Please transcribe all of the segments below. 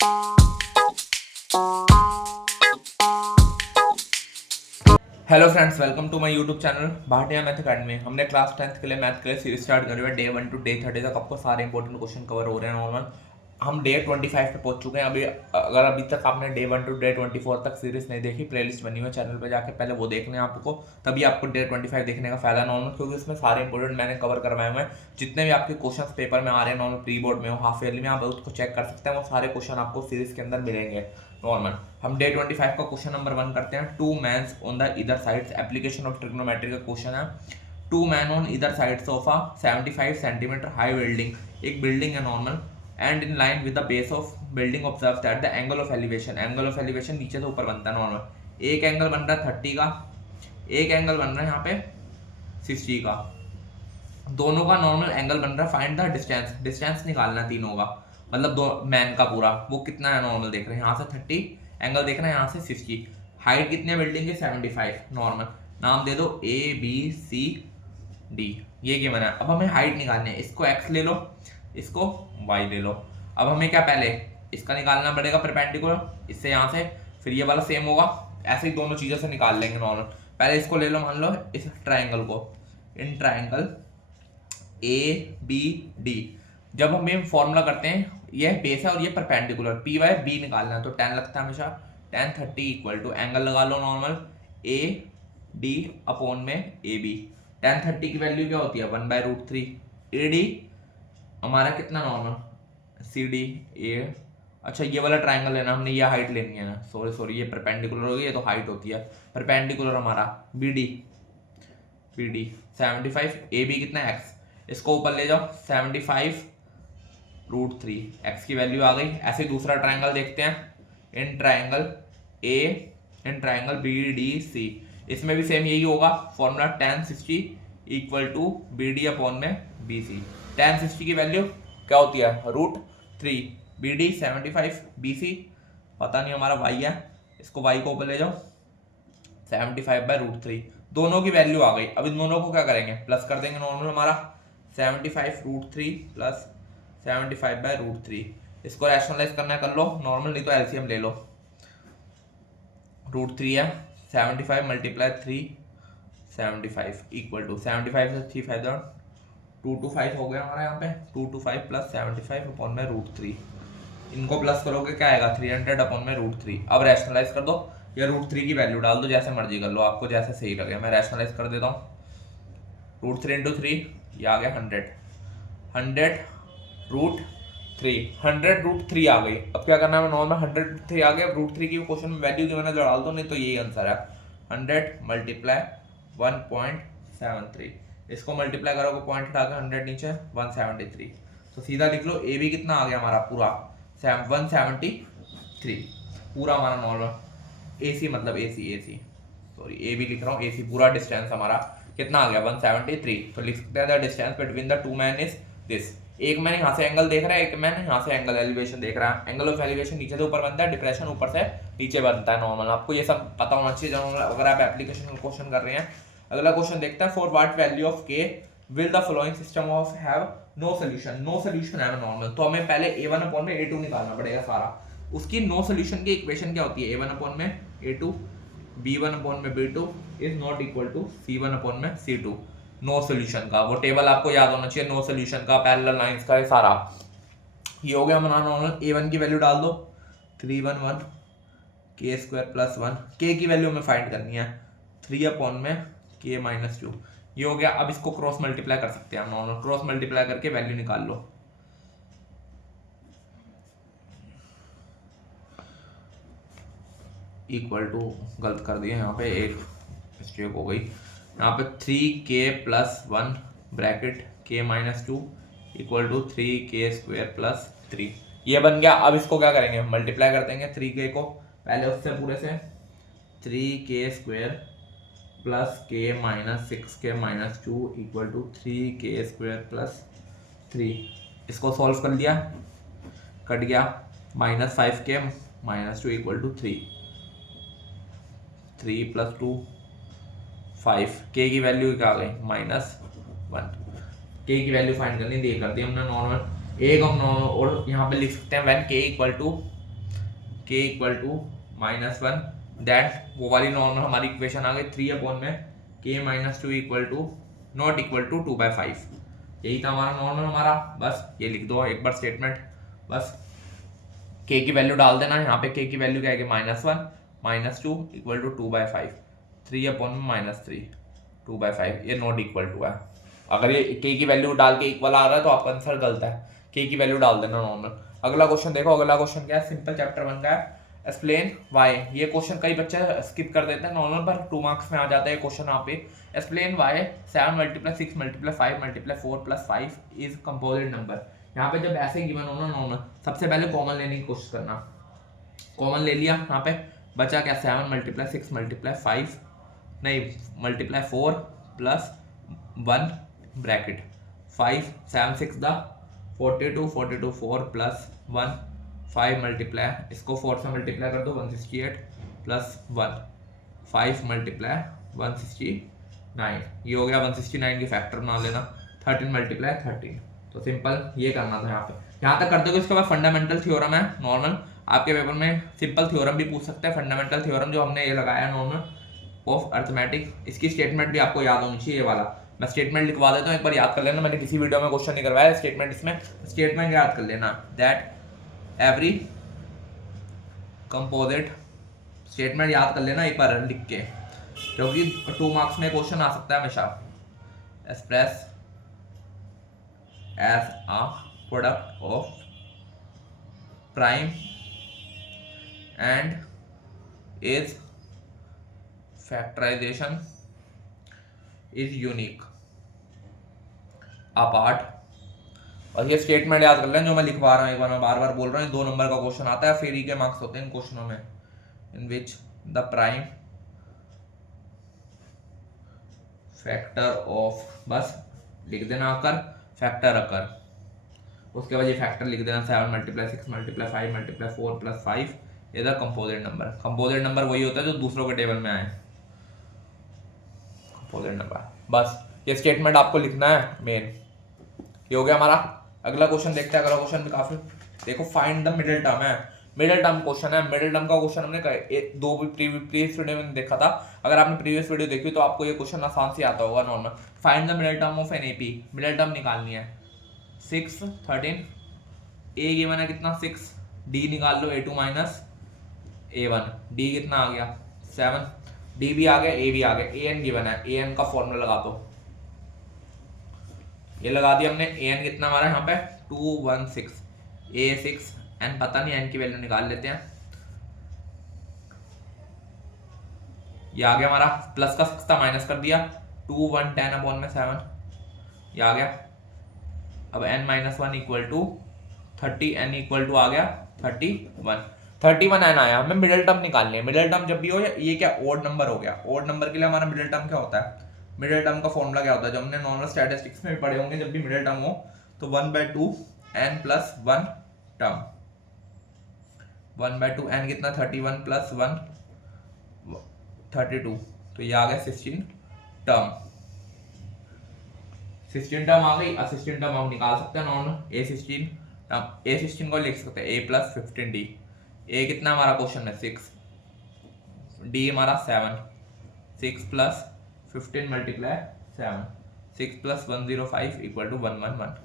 Hello friends, welcome to my YouTube channel Bhatia math academy. हमने class 10th के लिए math के लिए सीरीज स्टार्ट करी है। डे 1 टू डे 30 तक आपको सारे इंपॉर्टेंट क्वेश्चन कवर हो रहे हैं नॉर्मल। हम डे 25 पे पहुंच चुके हैं। अभी तक आपने डे 1 टू डे 24 तक सीरीज नहीं देखी, प्लेलिस्ट बनी हुई है चैनल पे, जाके पहले वो देखने हैं आपको, तभी आपको डे 25 देखने का फायदा नॉर्मल, क्योंकि उसमें सारे इंपॉर्टेंट मैंने कवर करवाए हुए हैं। जितने भी आपके क्वेश्चन पेपर में आ रहे हैं नॉर्मल, प्री बोर्ड में हो, हाफ ईयरली में, आप उसको चेक कर सकते हैं। वो सारे क्वेश्चन आपको सीरीज के अंदर मिलेंगे नॉर्मल। हम डे 25 का क्वेश्चन नंबर 1 करते हैं। टू मैन्स ऑन द इधर साइड्स, एप्लीकेशन ऑफ ट्रिग्नोमेट्री का क्वेश्चन है। टू मैन ऑन इधर sides of a 75 centimetre high building, एक बिल्डिंग है normal, and in line with the base of building observe that the angle of elevation, angle of elevation नीचे से ऊपर बनता है नॉर्मल। एक एंगल बन रहा है 30 का, एक एंगल बन रहा है यहाँ पे 60 का, दोनों का नॉर्मल एंगल बन रहा है। फाइंड द डिस्टेंस, डिस्टेंस निकालना है तीनों का, मतलब दो मैन का पूरा, वो कितना है नॉर्मल देख रहे हैं। यहाँ से 30 एंगल देख रहे हैं, यहाँ से 60। हाइट कितनी है बिल्डिंग की? 75 नॉर्मल। नाम दे दो ABCD, ये क्या बना। अब हमें हाइट निकालनी है, इसको x ले लो, इसको y ले लो। अब हमें क्या, पहले इसका निकालना पड़ेगा परपेंडिकुलर, इससे यहाँ से, फिर ये वाला सेम होगा, ऐसे ही दोनों चीज़ों से निकाल लेंगे नॉर्मल। पहले इसको ले लो, मान लो इस ट्राइंगल को, इन ट्राइंगल ABD। जब हम ये फॉर्मूला करते हैं, ये बेस है और ये परपेंडिकुलर, PY निकालना है, तो 10 लगता है हमेशा। 10 30 इक्वल टू, एंगल लगा लो नॉर्मल, AD अपॉन में AB। 10 30 की वैल्यू क्या होती है? 1/√3। AD हमारा कितना नॉर्मल, CD A। अच्छा, ये वाला ट्राइंगल लेना हमने, ये हाइट लेनी है ना, सॉरी ये परपेंडिकुलर हो गई, ये तो हाइट होती है। परपेंडिकुलर हमारा BD 75, AB कितना है? X। इसको ऊपर ले जाओ, 75√3, x की वैल्यू आ गई। ऐसे दूसरा ट्राइंगल देखते हैं, इन ट्राइंगल BDC, इसमें भी सेम यही होगा formula. 10 60 equal to BD upon में BC। 10 60 की वैल्यू क्या होती है? √3। BD 75, BC पता नहीं हमारा y है, इसको y को ऊपर ले जाओ, 75/√3। दोनों की वैल्यू आ गई। अब इन दोनों को क्या करेंगे? प्लस कर देंगे नॉर्मल। हमारा 75√3 प्लस 75/√3, इसको रैशनलाइज करना है कर लो नॉर्मल, नहीं तो एलसीएम ले लो। √3 है, 75 मल्टीप्लाई 3 75 इक्वल टू 75 से 3 5 225 हो गया हमारा यहाँ पे। 225 प्लस 75 अपॉन में √3, इनको प्लस करोगे क्या आएगा? 300 अपॉन में √3। अब रैशनलाइज कर दो, या √3 की वैल्यू डाल दो, जैसे मर्जी कर लो, आपको जैसे सही लगे। मैं रैशनलाइज कर देता हूँ। √3 × 3, ये आ गया 100 √3, 100√3 आ गई। अब क्या करना है नॉर्मल, 100√3 आ गया। अब √3 की क्वेश्चन में वैल्यू जो मैंने डाल दो, नहीं तो यही आंसर है। 100 मल्टीप्लाई 1.73, इसको मल्टीप्लाई करोगे, पॉइंट हटा के 100 नीचे, 173। तो सीधा लिख लो, AB कितना आ गया हमारा पूरा? 173 पूरा हमारा नॉर्मल। AC मतलब AC सॉरी AB लिख रहा हूँ, AC पूरा डिस्टेंस हमारा कितना आ गया? 173। तो लिख सकते हैं the distance between the two man is this. एक मैन यहाँ से एंगल देख रहा है, एक मैन यहाँ से एंगल एलिवेशन देख रहा है। एंगल ऑफ एलिवेशन नीचे से ऊपर बनता है, डिप्रेशन ऊपर से नीचे बनता है नॉर्मल। आपको ये सब पता होना चाहिए अगर आप एप्लीकेशन का क्वेश्चन कर रहे हैं। अगला क्वेश्चन देखते हैं। For what value of K will the following system of have no solution. No solution है नॉर्मल, तो हमें पहले A1 अपॉन में A2 निकालना पड़ेगा सारा। उसकी नो सोल्यूशन की इक्वेशन क्या होती है? A1 अपॉन में A2, B1 अपॉन में B2 is not equal to C1 upon में C2। नो सोल्यूशन का वो टेबल आपको याद होना चाहिए, नो सोल्यूशन का, पैरेलल लाइंस का, ये सारा। ये हो गया हमारा नॉर्मल। A1 की वैल्यू डाल दो, 311 K² + 1। K की वैल्यू हमें फाइंड करनी है, 3 अपॉन में K - 2। ये हो गया। अब इसको क्रॉस मल्टीप्लाई कर सकते हैं हम नॉर्मल, क्रॉस मल्टीप्लाई करके वैल्यू निकाल लो। इक्वल टू गलत कर दिया यहाँ पे, एक मिस्टेक हो गई यहाँ पे। 3K + 1 bracket K - 2 equal to 3K² + 3, ये बन गया। अब इसको क्या करेंगे? मल्टीप्लाई कर देंगे 3K को पहले उससे पूरे से, 3K² + K - 6K - 2 equal to 3K² + 3। इसको सॉल्व कर लिया, कट गया, -5K - 2 इक्वल टू 3। 3 + 2 5। K की वैल्यू क्या आ गई? -1। K की वैल्यू फाइंड करनी थी, कर दी हमने नॉर्मल। एक हम नॉर्मल और यहाँ पे लिख सकते हैं व्हेन K इक्वल टू के इक्वल टू -1, दैट वो वाली नॉर्मल हमारी इक्वेशन आ गई 3 में के -2 equal to not equal to 2/5। यही था हमारा नॉर्मल हमारा। बस ये लिख दो एक बार स्टेटमेंट, बस के की वैल्यू डाल देना। यहाँ पे के की वैल्यू क्या है, -1 -2 इक्वल टू 2/5, 3 - 3 2/5, ये नॉट इक्वल टू है। अगर ये के की वैल्यू डाल के इक्वल आ रहा है तो आपका आंसर गलत है, के की वैल्यू डाल देना नॉर्मल। अगला क्वेश्चन देखो, अगला क्वेश्चन क्या है, सिंपल चैप्टर 1 का है, एक्सप्लेन वाई। ये क्वेश्चन कई बच्चे स्किप कर देते हैं नॉर्मल, पर 2 मार्क्स में आ जाता है क्वेश्चन यहाँ पे। Explain why 7 × 6 × 5 × 4 + 5 is composite number. यहाँ पे जब ऐसे गिवन हो ना नॉर्मल, सबसे पहले कॉमन लेने की कोशिश करना। कॉमन ले लिया, यहाँ पे बचा क्या, 7 × 6 × 5 नहीं × 4 + 1 ब्रैकेट 5 7 6 दा 42 42 4 + 1 5 मल्टीप्लाई, इसको 4 से मल्टीप्लाई कर दो 168 + 1 5 × 169, ये हो गया 169 की फैक्टर बना लेना, 13 × 13। तो सिंपल ये करना था यहाँ पे। यहाँ तक कर दोगे, इसके बाद फंडामेंटल थ्योरम है नॉर्मल, आपके पेपर में सिंपल थ्योरम भी पूछ सकते हैं। फंडामेंटल थ्योरम जो हमने ये लगाया है नॉर्मल ऑफ अर्थमेटिक, इसकी स्टेटमेंट भी आपको याद होनी चाहिए। ये वाला मैं स्टेटमेंट लिखवा देता हूँ, एक बार याद कर लेना। मैंने किसी वीडियो में क्वेश्चन नहीं करवाया स्टेटमेंट, इसमें स्टेटमेंट याद कर लेना, दैट एवरी कंपोजिट, स्टेटमेंट याद कर लेना एक बार लिख के, क्योंकि 2 मार्क्स में क्वेश्चन आ सकता है हमेशा। Express as a product of prime and is factorization is unique apart. और ये स्टेटमेंट याद कर लें जो मैं लिखवा रहा हूँ, एक बार मैं बार बार बोल रहा हूँ। 2 नंबर का क्वेश्चन आता है, फेरी के मार्क्स होते हैं इन क्वेश्चनों में। In which the prime factor of, बस लिख देना आकर फैक्टर अकर, उसके बाद ये फैक्टर लिख देना 7 × 6 × 5 × 4 + 5 इधर कंपोजिट नंबर। कंपोजिट नंबर वही होता है जो दूसरों के टेबल में आए, कंपोजिट नंबर। बस ये स्टेटमेंट आपको लिखना है मेन। ये हो गया हमारा। अगला क्वेश्चन देखते हैं। अगला क्वेश्चन भी काफी देखो, फाइंड द मिडिल टर्म है, मिडिल टर्म क्वेश्चन है। मिडिल टर्म का क्वेश्चन हमने 2 प्रीवियस वीडियो में देखा था। अगर आपने प्रीवियस वीडियो देखी तो आपको ये क्वेश्चन आसान से आता होगा normal. Find the middle term of an AP, middle term निकालनी है। 6 13 ए गिवन है कितना 6, डी निकाल लो a2 - a1, डी कितना आ गया 7, डी भी आ गया ए भी आ गया। an गिवन है, an का फॉर्मूला लगा दो, ये लगा दिया हमने। an कितना हमारा यहाँ पे 216, a6, n पता नहीं, n की वैल्यू निकाल लेते हैं। ये आ गया हमारा, प्लस का 6 था माइनस कर दिया, 2 1 10/7, ये आ गया। अब n - 1 equal to 30, n equal to आ गया 31 n आया। हमें मिडिल टर्म निकालनी है। मिडिल टर्म जब भी हो, ये क्या ओड नंबर हो गया, ओड नंबर के लिए हमारा मिडिल टर्म क्या होता है, मिडिल टर्म का फॉर्मूला क्या होता है, जो हमने नॉर्मल स्टैटिस्टिक्स में भी पढ़े होंगे। जब भी मिडिल टर्म हो तो 1/2 n + 1 टर्म, 1/2 n कितना 31 + 1 32, तो ये आ गया 16 टर्म। 16 टर्म आ गई। असिस्टेंट टर्म हम निकाल सकते हैं नॉर्मल, a16 को लिख सकते हैं a + 15d। a कितना हमारा क्वेश्चन है 6, d हमारा 7, 6 + 15 × 7, 6 + 105 = 111।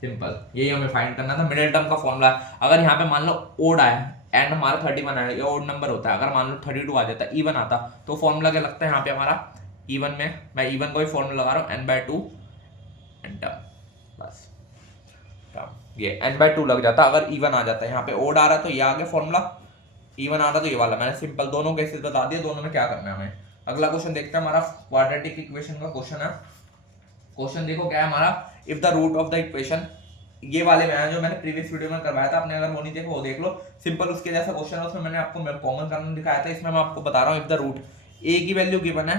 सिंपल, यही हमें फाइंड करना था। मिडिल टर्म का फॉर्मूला, अगर यहाँ पे मान लो ओड आया, एंड हमारा 31 आया, ये ओड नंबर होता है। अगर मान लो 32 आ जाता, इवन आता, तो फॉर्मूला क्या लगता है यहाँ पे हमारा इवन में, मैं इवन को ही फॉर्मूला लगा रहा हूँ, n/2 टर्म, बस टर्म, ये n/2 लग जाता अगर इवन आ जाता है। यहाँ पे ओड आ रहा तो ये आ गया फॉर्मूला, इवन आ रहा तो ये वाला। मैंने सिंपल दोनों केसेस बता दिए, दोनों में क्या करना है हमें। अगला क्वेश्चन देखते हैं, हमारा क्वाड्रेटिक इक्वेशन का क्वेश्चन है। क्वेश्चन देखो क्या है हमारा, if the root of the equation, ये वाले में है जो मैंने प्रीवियस वीडियो में करवाया था, आपने अगर वो नहीं देखा वो देख लो। सिंपल उसके जैसा क्वेश्चन है, उसमें मैंने आपको कॉमन करना दिखाया था। इसमें मैं आपको बता रहा हूँ, इफ द रूट, ए की वैल्यू गिवन है,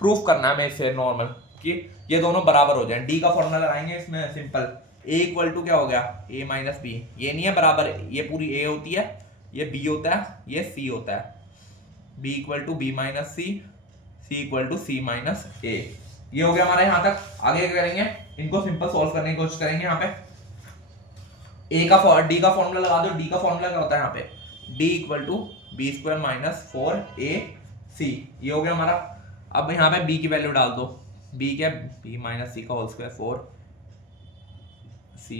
प्रूफ करना है हमें इसे नॉर्मल कि ये दोनों बराबर हो जाए। डी का फॉर्मूला लगाएंगे इसमें, सिंपल a = क्या हो गया a - b, ये नहीं है बराबर, ये पूरी a होती है, ये b होता है, ये c होता है, b = b - c, c = c - a। ये हो गया हमारा यहाँ तक। आगे क्या करेंगे, इनको सिंपल सॉल्व करने की कोशिश करेंगे। यहाँ पे a का डी का फॉर्मूला लगा दो। डी का फॉर्मूला क्या होता है यहाँ पे, D equal to B square minus 4ac, ये हो गया हमारा। अब यहाँ पे b की वैल्यू डाल दो, b क्या, b माइनस सी का whole square 4c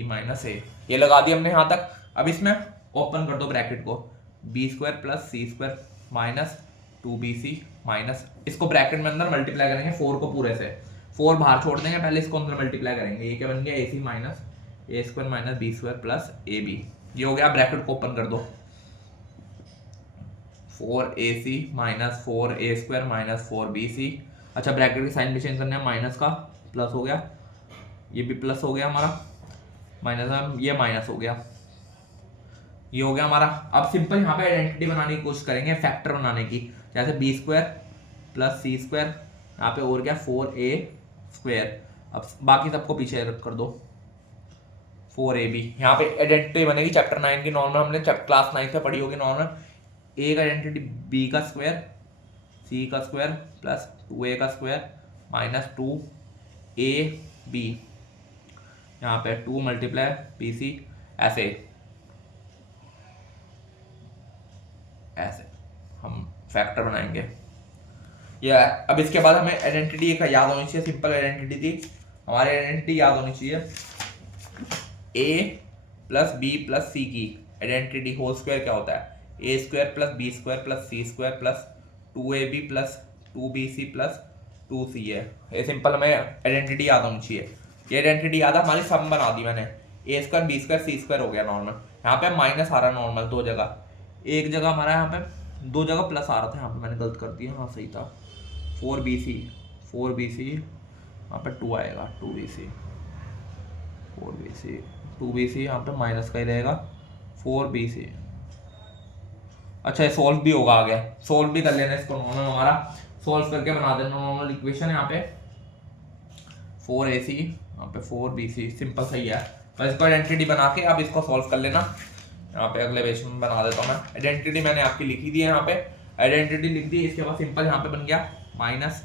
minus a, ये लगा दिया हमने यहाँ तक। अब इसमें ओपन कर दो ब्रैकेट को, B square plus C square minus 2bc minus, इसको ब्रैकेट में अंदर मल्टीप्लाई करेंगे 4 को पूरे से, 4 बाहर छोड़ देंगे, पहले इसको अंदर मल्टीप्लाई करेंगे, ये क्या बन गया ac minus A square minus B square plus A B, ये हो गया। ब्रैकेट को ओपन कर दो, 4ac minus 4a square minus 4bc, अच्छा ब्रैकेट की साइन भी चेंज करना है, माइनस का प्लस हो गया, ये भी प्लस हो गया हमारा, माइनस ये माइनस हो गया, ये हो गया हमारा। अब सिंपल यहाँ पे आइडेंटिटी बनाने की कोशिश करेंगे, फैक्टर बनाने की, जैसे B square plus C square, यहाँ पे और क्या 4a स्क्वायर, अब बाकी सबको पीछे कर दो 4ab, यहाँ पे आइडेंटिटी बनेगी चैप्टर 9 की नॉर्मल, हमने क्लास 9 से पढ़ी होगी नॉर्मल। ए का आइडेंटिटी बी का स्क्वायर सी का स्क्वायर प्लस 2a का स्क्वायर माइनस 2ab, यहाँ पे 2 मल्टीप्लाई bc, ऐसे हम फैक्टर बनाएंगे। या अब इसके बाद हमें आइडेंटिटी एक याद होनी चाहिए, सिंपल आइडेंटिटी थी हमारी, आइडेंटिटी याद होनी चाहिए, a plus B plus C की आइडेंटिटी होल स्क्वायर क्या होता है, A square plus B square plus C square plus 2ab plus 2bc plus 2c है। ये सिंपल हमें आइडेंटिटी याद होनी चाहिए, ये आइडेंटिटी याद है हमारी, सम बना दी मैंने, ए स्क्वायर बी स्क्वायर सी स्क्वायर हो गया नॉर्मल, यहाँ पे माइनस आ रहा है नॉर्मल 2 जगह, एक जगह हमारा यहाँ पे 2 जगह प्लस आ रहा था, यहाँ पे मैंने गलत कर दिया, हाँ सही था, 4bc यहाँ पे 2 आएगा, 2bc यहाँ पे माइनस का ही रहेगा 4bc, अच्छा ये सोल्व भी होगा, आ गया, सोल्व भी कर लेना इसको नॉर्मल, हमारा सोल्व करके बना देना नॉर्मल इक्वेशन, यहाँ पे 4ac यहाँ पे 4bc, सिंपल सही है। तो इसको आइडेंटिटी बना के अब इसको सॉल्व कर लेना, यहाँ पे अगले पेज में बना देता हूँ मैं, आइडेंटिटी मैंने आपकी लिखी दी है, यहाँ पे आइडेंटिटी लिख दी, इसके बाद सिंपल यहाँ पे बन गया minus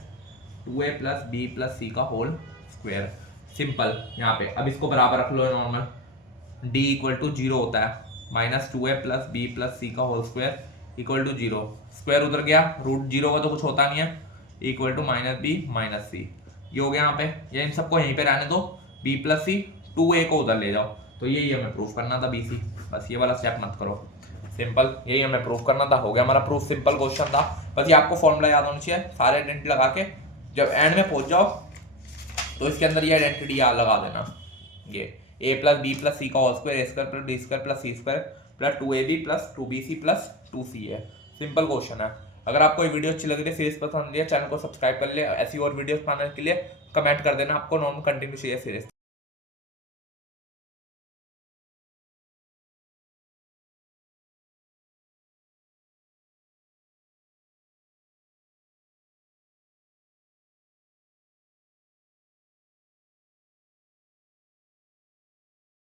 2a plus B plus C का होल स्क्वायर, सिंपल यहाँ पे। अब इसको बराबर रख लो नॉर्मल, d इक्वल टू 0 होता है, minus 2a plus B plus C का whole square equal to 0, square उधर गया, रूट 0 का तो कुछ होता नहीं है, equal to minus B minus C, ये हो गया यहाँ पे। ये इन सबको यहीं पे रहने दो, b प्लस सी 2a को उधर ले जाओ, तो यही हमें प्रूफ करना था bc, बस ये वाला स्टेप मत करो, सिंपल यही हमें प्रूफ करना था, हो गया हमारा प्रूफ, सिंपल क्वेश्चन था। बस ये आपको फॉर्मूला याद होना चाहिए, सारे आइडेंटिटी लगा के जब एंड में पहुंच जाओ तो इसके अंदर ये आइडेंटिटी याद लगा देना, ये a plus B plus C का whole square A square plus B square plus C square plus 2ab plus 2bc plus 2c है, सिंपल क्वेश्चन है। अगर आपको ये वीडियो अच्छी लग रही है, सीरीज पसंद है, चैनल को सब्सक्राइब कर ले, ऐसी और वीडियोस पाने के लिए कमेंट कर देना, आपको नॉर्मल कंटिन्यू चाहिए सीरीज।